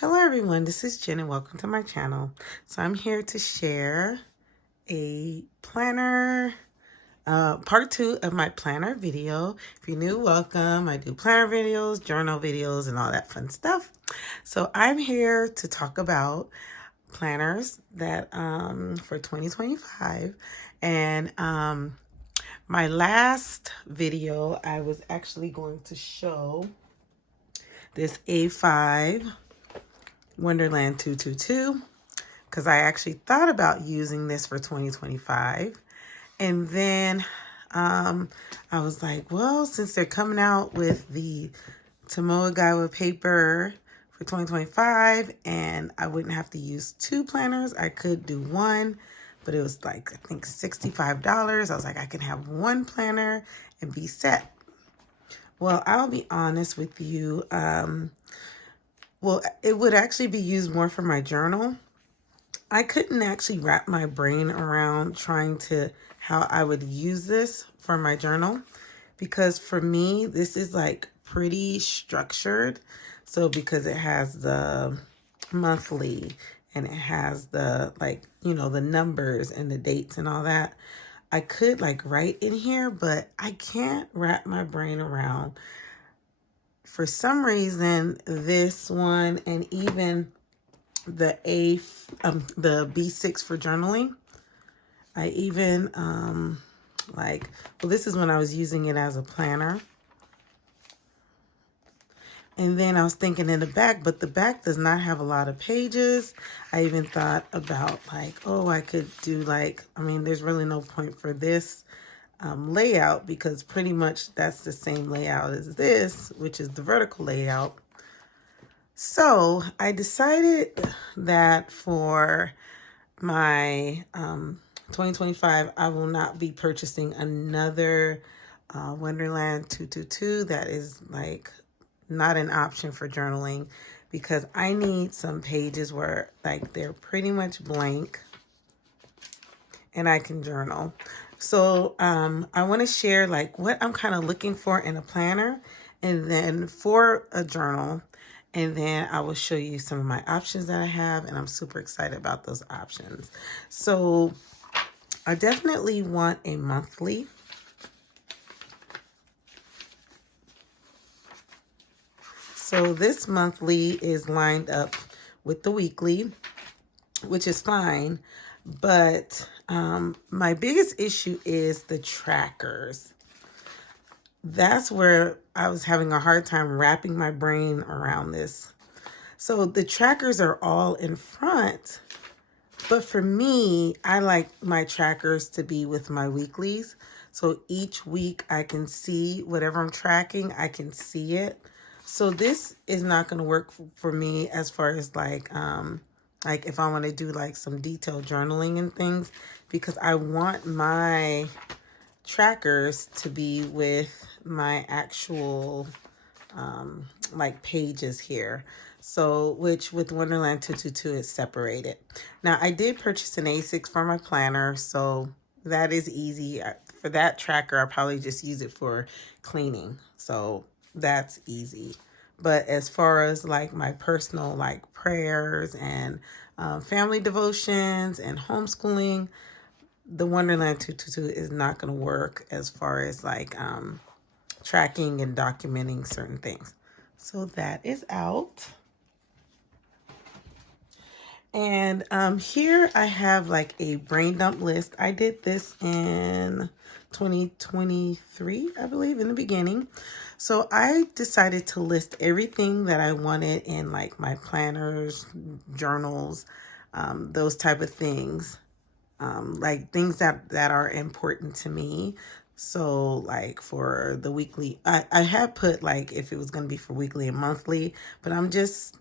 Hello everyone, this is Jen and welcome to my channel. So I'm here to share a planner, part 2 of my planner video. If you're new, welcome. I do planner videos, journal videos, and all that fun stuff. So I'm here to talk about planners that for 2025. And my last video, I was actually going to show this A5 Wonderland 222 because I actually thought about using this for 2025. And then I was like, well, since they're coming out with the Tomoe paper for 2025 and I wouldn't have to use 2 planners, I could do one, but it was like, I think $65. I was like, I can have 1 planner and be set. Well, I'll be honest with you. Well, it would actually be used more for my journal. I couldn't actually wrap my brain around trying to how I would use this for my journal, because for me, this is like pretty structured. So because it has the monthly and it has the the numbers and the dates and all that, I could like write in here, but I can't wrap my brain around. For some reason, this one and even the the B6 for journaling, I even well, this is when I was using it as a planner. And then I was thinking in the back, but the back does not have a lot of pages. I even thought about like, oh, I could do like, I mean, there's really no point for this layout because pretty much that's the same layout as this, which is the vertical layout. So I decided that for my 2025, I will not be purchasing another Wonderland 222. That is like not an option for journaling because I need some pages where like they're pretty much blank and I can journal. So I want to share like what I'm kind of looking for in a planner and then for a journal. And then I will show you some of my options that I have, and I'm super excited about those options. So I definitely want a monthly. So this monthly is lined up with the weekly, which is fine. But my biggest issue is the trackers. That's where I was having a hard time wrapping my brain around this. So the trackers are all in front, but for me, I like my trackers to be with my weeklies. So each week I can see whatever I'm tracking, I can see it. So this is not going to work for me as far as like if I want to do like some detailed journaling and things, because I want my trackers to be with my actual like pages here. So which with Wonderland 222 is separated. Now I did purchase an A6 for my planner, so that is easy. For that tracker, I'll probably just use it for cleaning, so that's easy. But as far as like my personal like prayers and family devotions and homeschooling, the Wonderland 222 is not going to work as far as like tracking and documenting certain things. So that is out. And here I have like a brain dump list. I did this in 2023, I believe, in the beginning. So I decided to list everything that I wanted in like my planners, journals, those type of things. Like things that are important to me. So like for the weekly, I had put like if it was going to be for weekly and monthly, but I'm just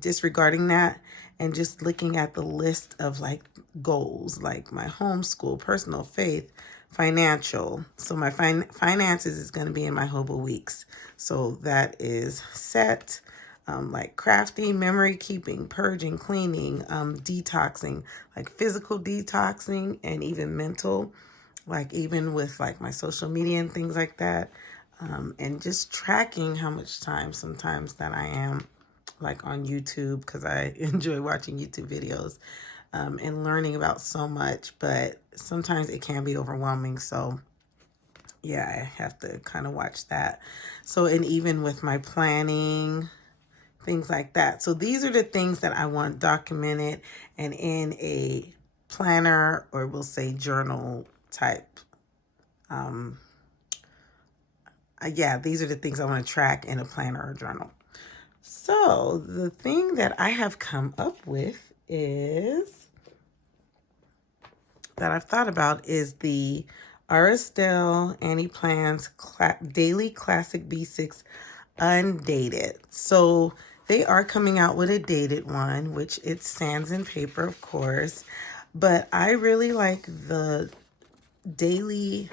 disregarding that and just looking at the list of like goals, like my homeschool, personal faith, financial. So my finances is going to be in my Hobo Weeks. So that is set. Like crafting, memory keeping, purging, cleaning, detoxing, like physical detoxing and even mental, like even with like my social media and things like that. And just tracking how much time sometimes that I am like on YouTube because I enjoy watching YouTube videos and learning about so much, but sometimes it can be overwhelming. So yeah, I have to kind of watch that. So, and even with my planning, things like that. So these are the things that I want documented and in a planner, or we'll say journal type. Yeah, these are the things I want to track in a planner or journal. So the thing that I have come up with is that I've thought about is the Aristel Annie Plans Daily Classic B6 Undated. So they are coming out with a dated one, which it's sands and paper, of course. But I really like the daily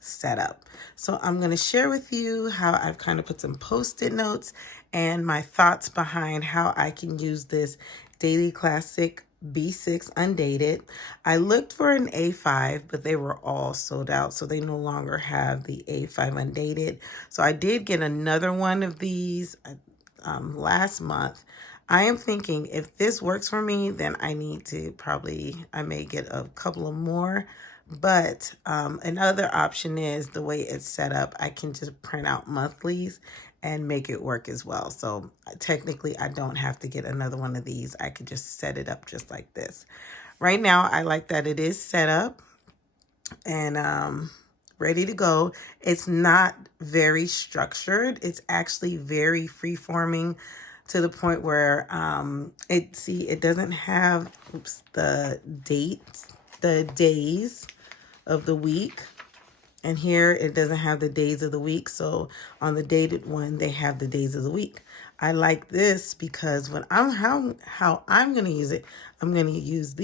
setup. So I'm going to share with you how I've kind of put some post-it notes and my thoughts behind how I can use this Daily Classic B6 Undated. I looked for an A5, but they were all sold out, so they no longer have the A5 Undated. So I did get another one of these last month. I am thinking if this works for me, then I need to I may get a couple of more. But another option is the way it's set up, I can just print out monthlies and make it work as well. So technically, I don't have to get another one of these. I could just set it up just like this. Right now, I like that it is set up and ready to go. It's not very structured. It's actually very free-forming to the point where it doesn't have the days of the week. And here it doesn't have the days of the week. So on the dated one, they have the days of the week. I like this because when how I'm going to use it, I'm going to use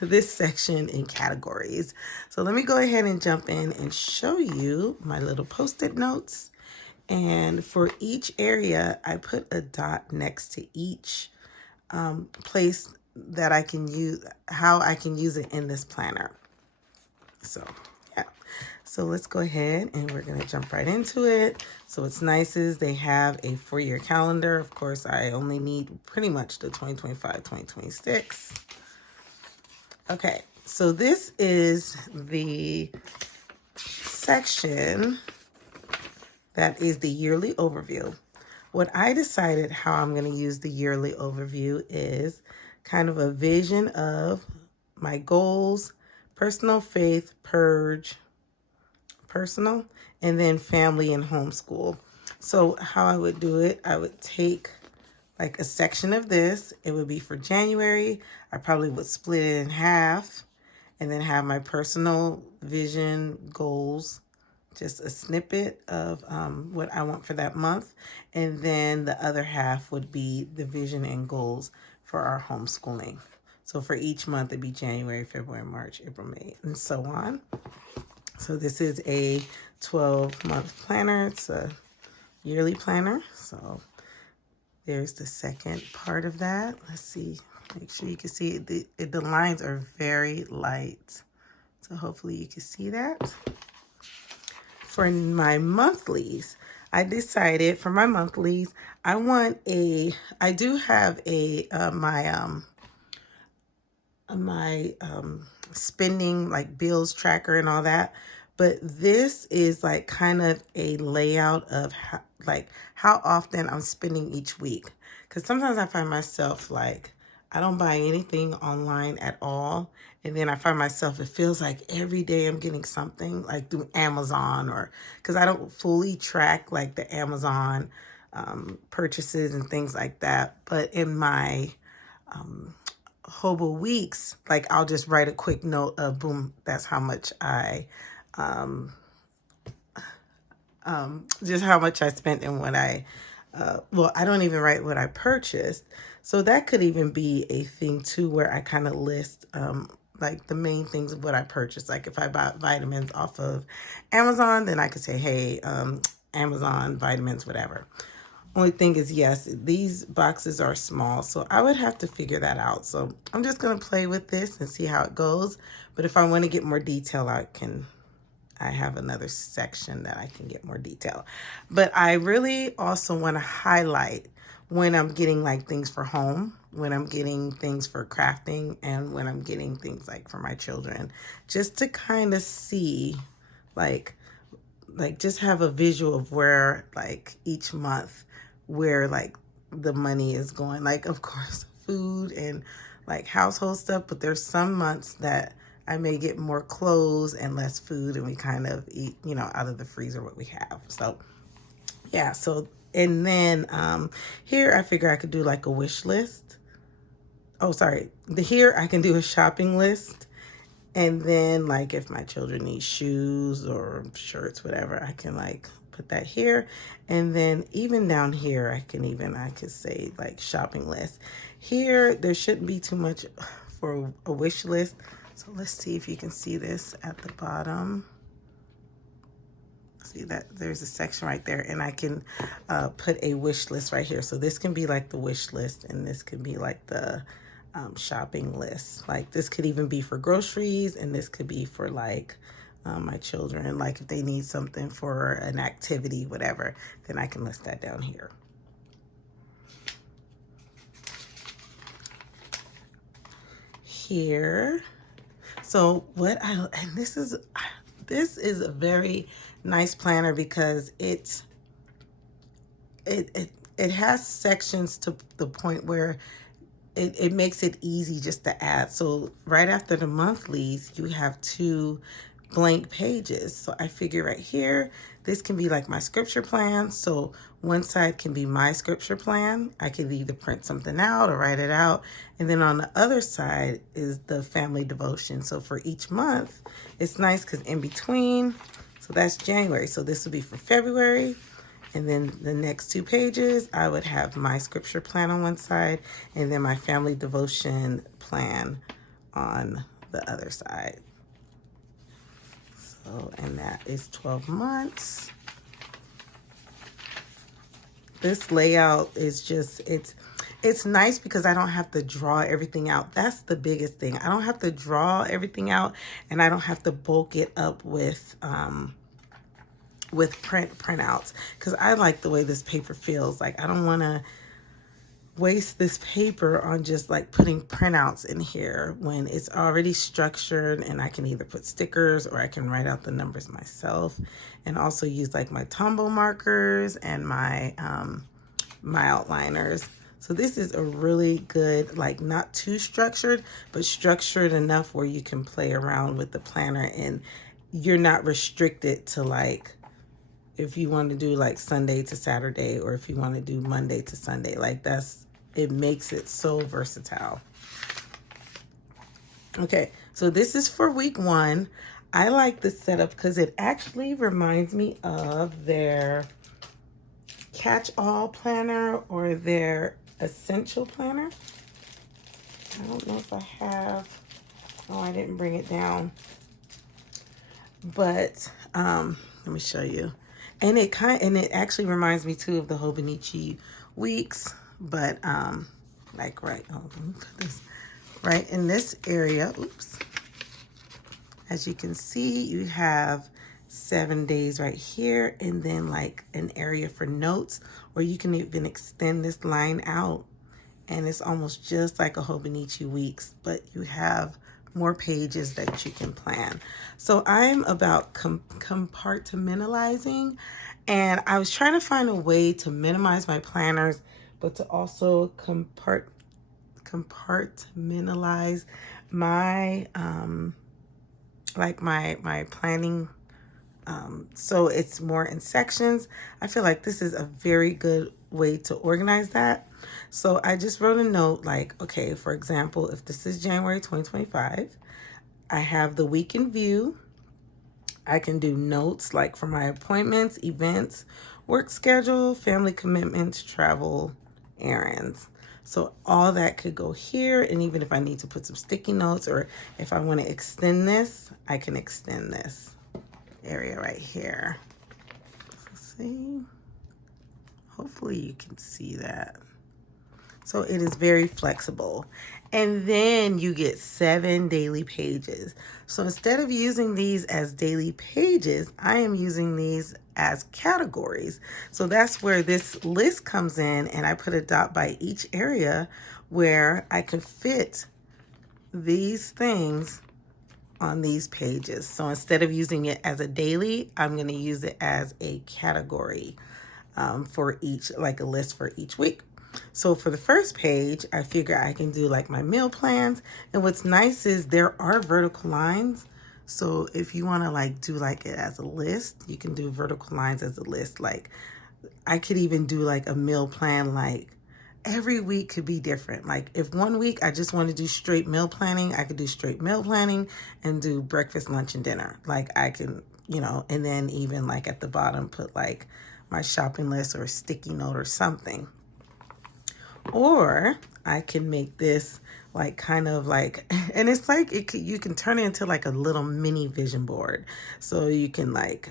this section in categories. So let me go ahead and jump in and show you my little post-it notes. And for each area, I put a dot next to each place that I can use, how I can use it in this planner. So yeah, so let's go ahead and we're going to jump right into it. So what's nice is they have a 4-year calendar. Of course, I only need pretty much the 2025, 2026. Okay, so this is the section that is the yearly overview. What I decided how I'm going to use the yearly overview is kind of a vision of my goals, personal, faith, purge, personal, and then family and homeschool. So how I would do it, I would take like a section of this. It would be for January. I probably would split it in half and then have my personal vision, goals, just a snippet of what I want for that month. And then the other half would be the vision and goals for our homeschooling. So for each month, it'd be January, February, March, April, May, and so on. So this is a 12-month planner. It's a yearly planner. So there's the second part of that. Let's see. Make sure you can see it. The lines are very light. So hopefully you can see that. For my monthlies, I decided for my monthlies, I do have my spending, like bills tracker and all that, but this is like kind of a layout of how often I'm spending each week. Because sometimes I find myself like I don't buy anything online at all, and then I find myself, it feels like every day I'm getting something like through Amazon, or because I don't fully track like the Amazon purchases and things like that. But in my Hobo weeks, like I'll just write a quick note of boom, that's how much just how much I spent and what I don't even write what I purchased. So that could even be a thing too, where I kind of list like the main things of what I purchased. Like if I bought vitamins off of Amazon, then I could say, hey, Amazon vitamins, whatever. Only thing is, yes, these boxes are small, so I would have to figure that out. So I'm just going to play with this and see how it goes. But if I want to get more detail, I can I have another section that I can get more detail. But I really also want to highlight when I'm getting like things for home, when I'm getting things for crafting, and when I'm getting things like for my children, just to kind of see like just have a visual of where like each month where like the money is going. Like, of course, food and like household stuff, but there's some months that I may get more clothes and less food, and we kind of eat, you know, out of the freezer what we have. So yeah, so and then here I figure I could do like a wish list. Oh, sorry. Here I can do a shopping list. And then like if my children need shoes or shirts, whatever, I can like put that here. And then even down here, I could say like shopping list. Here, there shouldn't be too much for a wish list. So let's see if you can see this at the bottom. See that there's a section right there, and I can put a wish list right here. So this can be like the wish list, and this can be like the shopping list. Like this could even be for groceries, and this could be for like my children, like if they need something for an activity, whatever, then I can list that down here. Here. So and this is a very nice planner because it has sections to the point where it makes it easy just to add. So right after the monthlies, you have 2 blank pages. So I figure right here, this can be like my scripture plan. So one side can be my scripture plan. I could either print something out or write it out. And then on the other side is the family devotion. So for each month, it's nice because in between, so that's January. So this would be for February. And then the next 2 pages, I would have my scripture plan on one side and then my family devotion plan on the other side. So, and that is 12 months. This layout is just, it's nice because I don't have to draw everything out. That's the biggest thing. I don't have to draw everything out, and I don't have to bulk it up with printouts, because I like the way this paper feels. Like I don't want to waste this paper on just like putting printouts in here when it's already structured, and I can either put stickers or I can write out the numbers myself, and also use like my Tombow markers and my my outliners. So this is a really good, like not too structured, but structured enough where you can play around with the planner and you're not restricted to like, if you want to do like Sunday to Saturday, or if you want to do Monday to Sunday, like it makes it so versatile. Okay, so this is for week 1. I like this setup because it actually reminds me of their catch-all planner or their essential planner. I don't know if I have, oh, I didn't bring it down, but let me show you. And it actually reminds me too of the Hobonichi weeks, but like right, oh, let me put this right in this area. Oops. As you can see, you have 7 days right here, and then like an area for notes, or you can even extend this line out, and it's almost just like a Hobonichi weeks, but you have more pages that you can plan. So I'm about compartmentalizing, and I was trying to find a way to minimize my planners, but to also compartmentalize my like my planning, so it's more in sections. I feel like this is a very good way to organize that. So I just wrote a note like, okay, for example, if this is January 2025, I have the week in view. I can do notes like for my appointments, events, work schedule, family commitments, travel, errands. So all that could go here. And even if I need to put some sticky notes, or if I want to extend this, I can extend this area right here. Let's see. Hopefully you can see that. So it is very flexible. And then you get 7 daily pages. So instead of using these as daily pages, I am using these as categories. So that's where this list comes in, and I put a dot by each area where I can fit these things on these pages. So instead of using it as a daily, I'm going to use it as a category for each, like a list for each week. So for the first page, I figure I can do like my meal plans. And what's nice is there are vertical lines. So if you want to like do like it as a list, you can do vertical lines as a list. Like I could even do like a meal plan, like every week could be different. Like if one week I just want to do straight meal planning, I could do straight meal planning and do breakfast, lunch, and dinner. Like I can, and then even like at the bottom put like my shopping list or a sticky note or something. Or I can make this like kind of like, and it's like you can turn it into like a little mini vision board. So you can like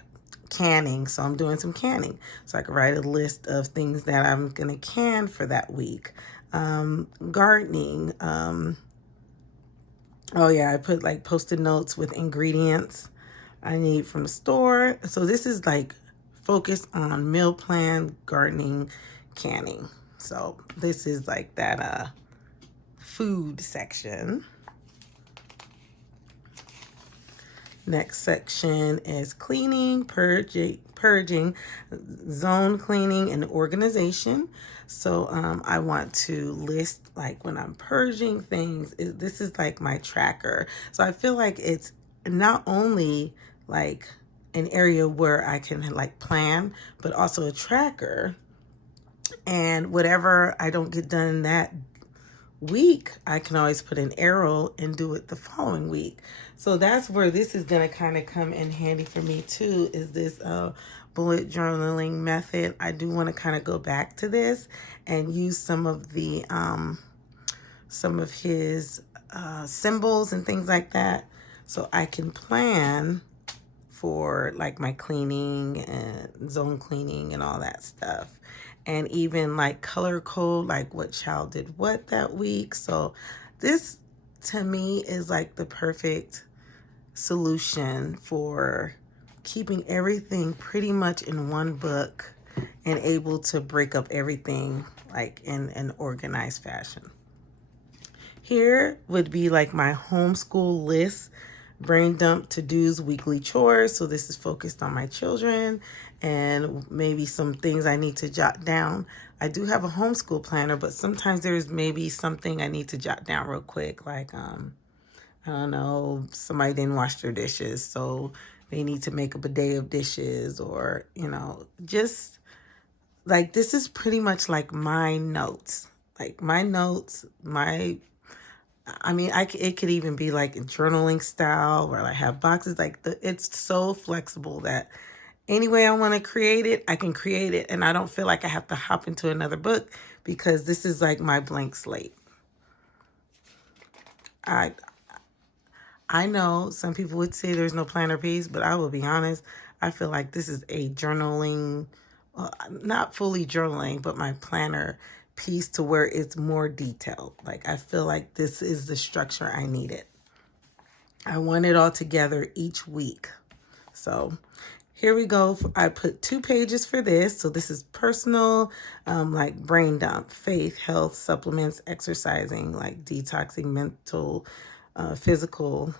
canning. So I'm doing some canning. So I can write a list of things that I'm going to can for that week. Gardening. Oh yeah, I put like post-it notes with ingredients I need from the store. So this is like focused on meal plan, gardening, canning. So this is like that food section. Next section is cleaning, purging, zone cleaning, and organization. So I want to list like when I'm purging things. This is like my tracker. So I feel like it's not only like an area where I can like plan, but also a tracker. And whatever I don't get done that week, I can always put an arrow and do it the following week. So that's where this is going to kind of come in handy for me too, is this bullet journaling method. I do want to kind of go back to this and use some of his symbols and things like that, so I can plan for like my cleaning and zone cleaning and all that stuff. And even like color code, like what child did what that week. So this to me is like the perfect solution for keeping everything pretty much in one book and able to break up everything like in an organized fashion. Here would be like my homeschool list, brain dump, to-dos, weekly chores. So this is focused on my children and maybe some things I need to jot down. I do have a homeschool planner, but sometimes there's maybe something I need to jot down real quick. Like, I don't know, somebody didn't wash their dishes, so they need to make up a day of dishes, or, just like, this is pretty much like my notes. Like my notes, it could even be like a journaling style where I have boxes. Like it's so flexible that any way I want to create it, I can create it. And I don't feel like I have to hop into another book because this is like my blank slate. I know some people would say there's no planner piece, but I will be honest. I feel like this is a journaling, not fully journaling, but my planner piece to where it's more detailed. Like I feel like this is the structure I needed. I want it all together each week. So here we go. I put 2 pages for this. So this is personal, like brain dump, faith, health, supplements, exercising, like detoxing, mental, physical.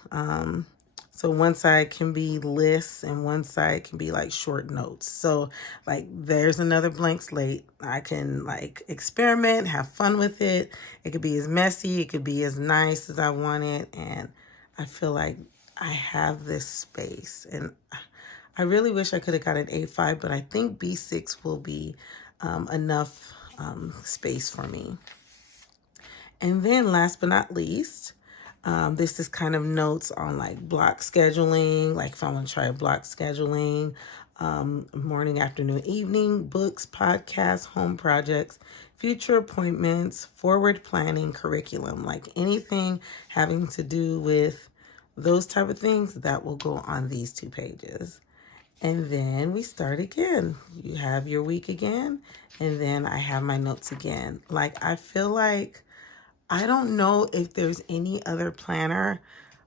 So one side can be lists and one side can be like short notes. So like there's another blank slate. I can like experiment, have fun with it. It could be as messy, it could be as nice as I want it. And I feel like I have this space. And I really wish I could have got an A5, but I think B6 will be enough space for me. And then last but not least, this is kind of notes on like block scheduling, like if I want to try block scheduling, morning, afternoon, evening, books, podcasts, home projects, future appointments, forward planning, curriculum, like anything having to do with those type of things that will go on these 2 pages. And then we start again. You have your week again, and then I have my notes again. Like, I feel like, I don't know if there's any other planner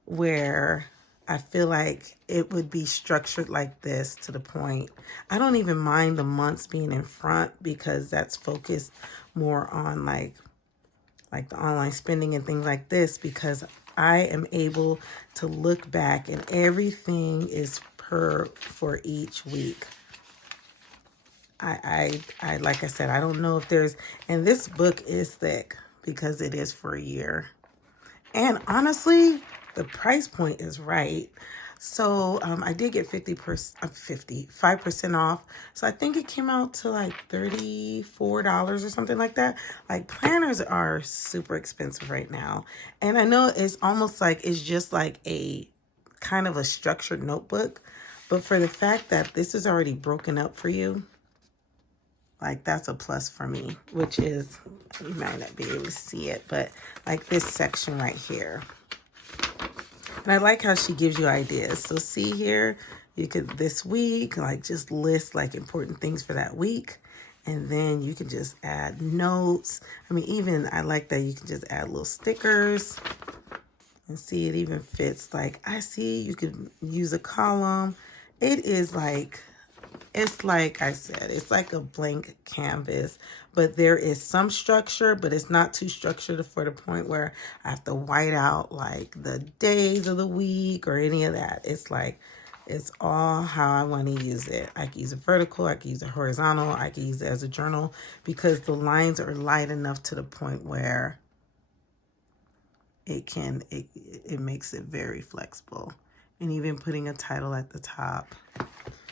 where I feel like it would be structured like this to the point. I don't even mind the months being in front because that's focused more on like the online spending and things like this, because I am able to look back and everything is for each week. I like I said, I don't know if there's, and this book is thick because it is for a year. And honestly, the price point is right. So I did get 5% off. So I think it came out to like $34 or something like that. Like, planners are super expensive right now. And I know it's almost like it's just like a kind of a structured notebook. But for the fact that this is already broken up for you, like, that's a plus for me, which is, you might not be able to see it, but like this section right here. And I like how she gives you ideas. So see here, you could this week, like, just list like important things for that week. And then you can just add notes. I mean, even I like that you can just add little stickers. And see, it even fits. Like, I see you could use a column. It is like, it's like I said, it's like a blank canvas, but there is some structure, but it's not too structured for the point where I have to white out like the days of the week or any of that. It's like, it's all how I want to use it. I can use it vertical, I can use it horizontal, I can use it as a journal, because the lines are light enough to the point where it makes it very flexible. And even putting a title at the top.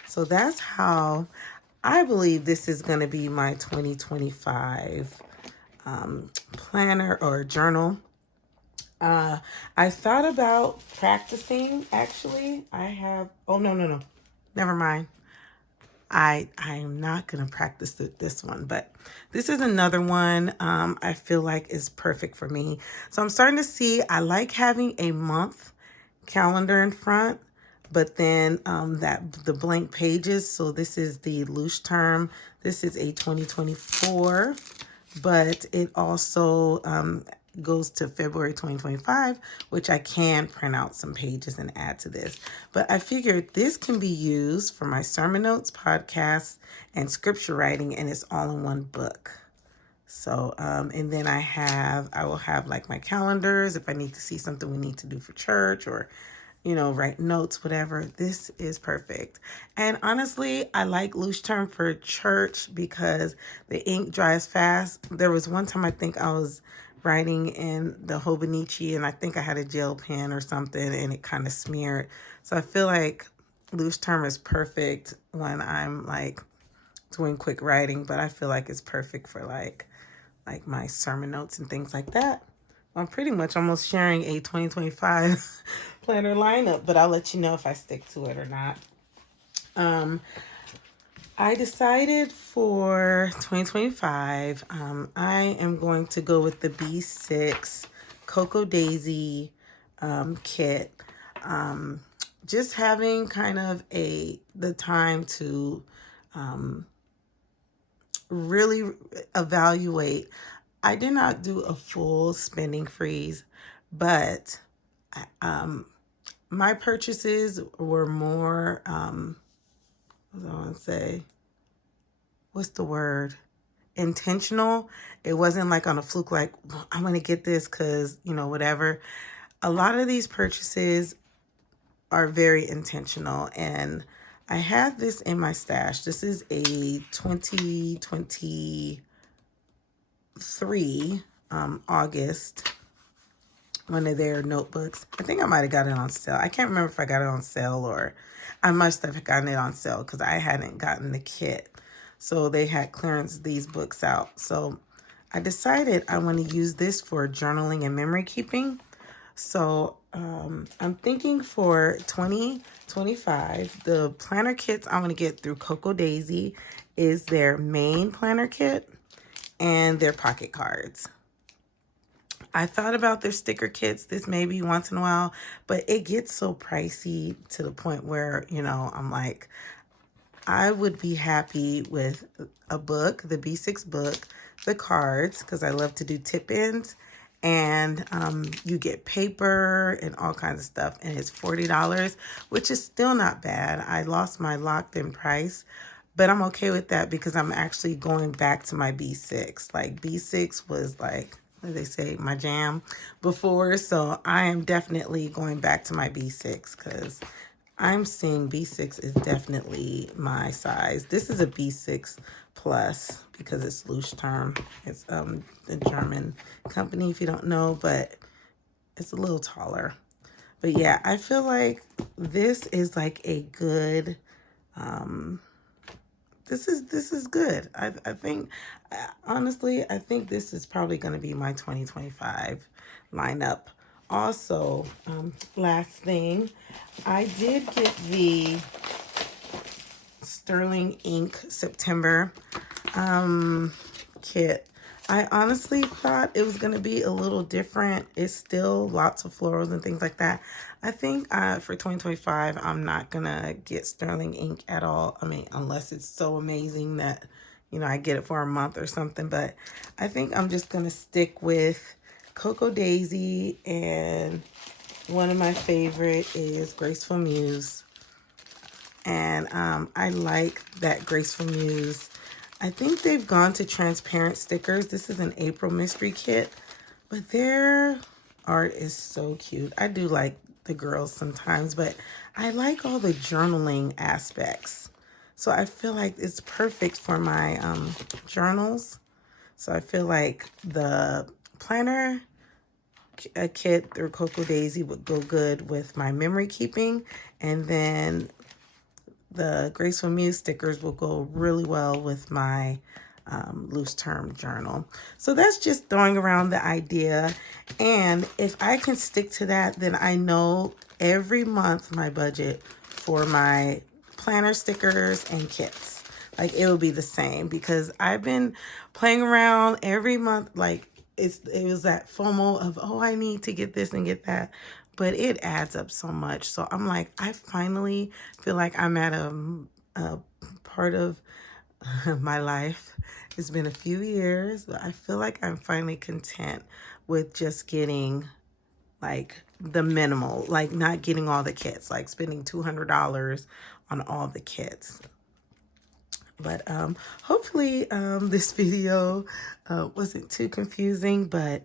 So that's how I believe this is going to be my 2025 planner or journal. I thought about practicing, actually. I have, oh, no. Never mind. I'm not going to practice this one, but this is another one I feel like is perfect for me. So I'm starting to see, I like having a month calendar in front, but then the blank pages. So this is the loose term. This is a 2024, but it also goes to February 2025, which I can print out some pages and add to this. But I figured this can be used for my sermon notes, podcasts, and scripture writing, and it's all in one book. So, and then I will have like my calendars if I need to see something we need to do for church, or, you know, write notes, whatever. This is perfect. And honestly, I like loose term for church because the ink dries fast. There was one time I think I was writing in the Hobonichi, and I think I had a gel pen or something, and it kind of smeared. So I feel like loose term is perfect when I'm like doing quick writing, but I feel like it's perfect for like my sermon notes and things like that. I'm pretty much almost sharing a 2025 planner lineup, but I'll let you know if I stick to it or not. I decided for 2025, I am going to go with the B6 Cocoa Daisy kit. Just having kind of the time to really evaluate. I did not do a full spending freeze, but my purchases were more, what do I want to say? What's the word? Intentional. It wasn't like on a fluke, like, I'm going to get this because, you know, whatever. A lot of these purchases are very intentional, and I have this in my stash. This is a 2023 August, one of their notebooks. I think I might have got it on sale. I can't remember if I got it on sale, or I must have gotten it on sale because I hadn't gotten the kit. So they had clearance these books out. So I decided I want to use this for journaling and memory keeping. So I'm thinking for 2025, the planner kits I want to get through Cocoa Daisy is their main planner kit and their pocket cards. I thought about their sticker kits, this maybe once in a while, but it gets so pricey to the point where, you know, I'm like, I would be happy with a book, the B6 book, the cards, because I love to do tip-ins, and you get paper and all kinds of stuff, and it's $40, which is still not bad. I lost my locked-in price, but I'm okay with that because I'm actually going back to my B6. Like, B6 was like, what do they say, my jam before, so I am definitely going back to my B6 because I'm seeing B6 is definitely my size. This is a B6 plus because it's loose term. It's the German company, if you don't know, but it's a little taller. But yeah, I feel like this is like a good this is good. I think honestly, I think this is probably going to be my 2025 lineup. Also, last thing, I did get the Sterling Ink September kit. I honestly thought it was going to be a little different. It's still lots of florals and things like that. I think for 2025, I'm not going to get Sterling Ink at all. I mean, unless it's so amazing that, you know, I get it for a month or something. But I think I'm just going to stick with Cocoa Daisy, and one of my favorite is Graceful Muse. And I like that Graceful Muse. I think they've gone to transparent stickers. This is an April mystery kit, but their art is so cute. I do like the girls sometimes, but I like all the journaling aspects. So I feel like it's perfect for my journals. So I feel like the planner kit through Cocoa Daisy would go good with my memory keeping, and then the Graceful Muse stickers will go really well with my loose term journal. So that's just throwing around the idea. And if I can stick to that, then I know every month my budget for my planner stickers and kits, like it will be the same, because I've been playing around every month. Like it was that FOMO of, oh, I need to get this and get that. But it adds up so much. So I'm like, I finally feel like I'm at a part of my life. It's been a few years, but I feel like I'm finally content with just getting like the minimal, like not getting all the kits, like spending $200 on all the kits. But hopefully this video wasn't too confusing, but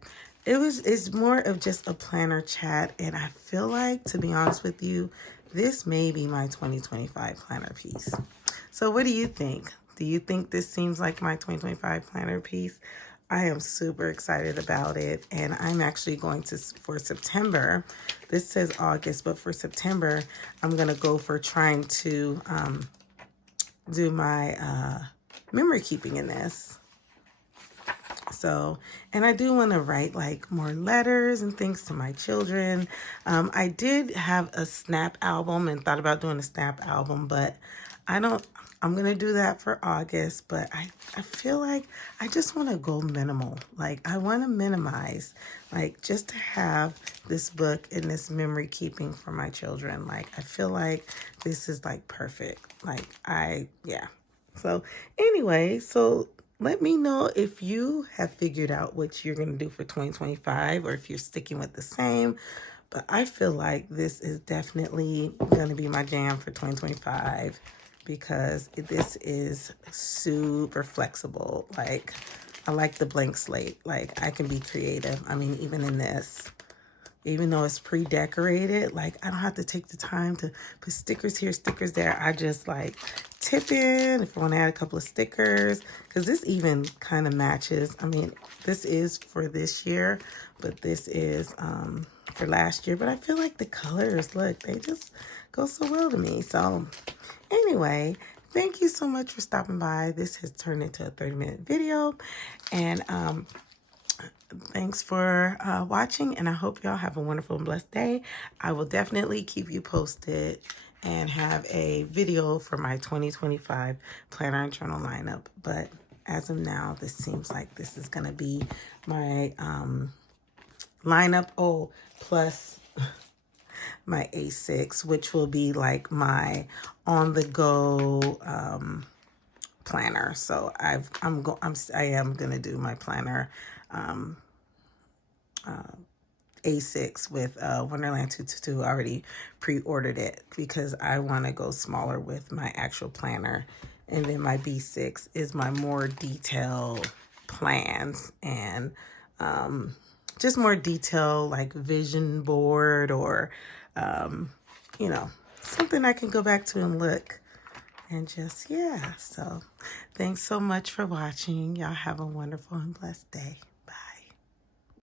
it's more of just a planner chat. And I feel like, to be honest with you, this may be my 2025 planner piece. So what do you think? Do you think this seems like my 2025 planner piece? I am super excited about it, and I'm actually going to, for September, this says August, but for September, I'm going to go for trying to do my memory keeping in this. So, and I do want to write like more letters and things to my children. I did have a snap album and thought about doing a snap album, but I'm going to do that for August. But I feel like I just want to go minimal. Like I want to minimize, like just to have this book and this memory keeping for my children. Like I feel like this is like perfect. Like yeah. So anyway, so let me know if you have figured out what you're going to do for 2025, or if you're sticking with the same. But I feel like this is definitely going to be my jam for 2025 because this is super flexible. Like, I like the blank slate. Like, I can be creative. I mean, even in this. Even though it's pre-decorated, like I don't have to take the time to put stickers here, stickers there. I just like tip in if I want to add a couple of stickers, because this even kind of matches. I mean, this is for this year, but this is for last year. But I feel like the colors, look, they just go so well to me. So anyway, thank you so much for stopping by. This has turned into a 30-minute video, and thanks for watching, and I hope y'all have a wonderful and blessed day. I will definitely keep you posted and have a video for my 2025 planner and journal lineup. But as of now, this seems like this is going to be my lineup. Oh, plus my A6, which will be like my on-the-go planner. So I am gonna do my planner A6 with Wonderland 222. I already pre-ordered it because I want to go smaller with my actual planner. And then my B6 is my more detailed plans and just more detail, like vision board, or you know, something I can go back to and look and just, yeah. So thanks so much for watching. Y'all have a wonderful and blessed day.